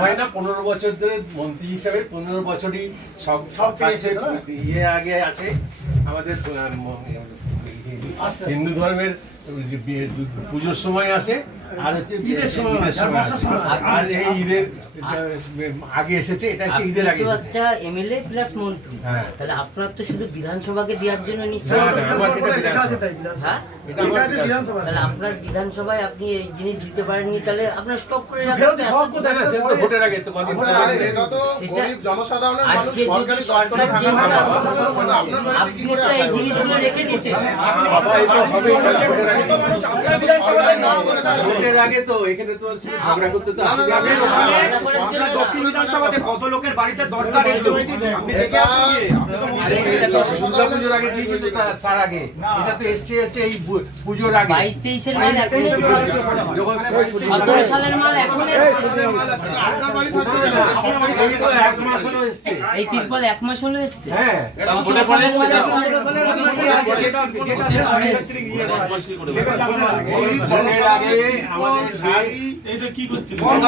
হয় না 15 বছর ধরে মন্ত্রী হিসাবে 15 বছরই সব ইয়ে আগে আছে আমাদের হিন্দু ধর্মের পুজোর সময় আসে আর হচ্ছে ঈদের সময় আর এই ঈদের আগে এসেছে, এটা হচ্ছে ঈদের আগে একটা এমএলএ প্লাস মন্ত্রী, তাহলে আপনার তো শুধু বিধানসভাকে দেওয়ার জন্য নিশ্চয়ই, তাহলে আপনার বিধানসভায় আপনি এই জিনিস দিতে পারেননি, তাহলে আপনার স্টক করে ভোটের আগে তো জনসাধারণের আজকে যদি সরকার আপনি তো এই জিনিসগুলো রেখে দিতে ভোটের আগে তো এখানে তো ঝগড়া করতে তো দক্ষিণ বিধানসভাতে কত লোকের বাড়িতে দরকার পুজোর আগে দিয়েছি তো তার আগে, এটা তো এসছে হচ্ছে এই পুজোর আগে 22-23 এর মাল এখন 17 সালের মাল এখন এক মাস হলো এসছে, এই তিরপল এক মাস হলো এসছে। হ্যাঁ আগে আমাদের এটা কি করছে? কম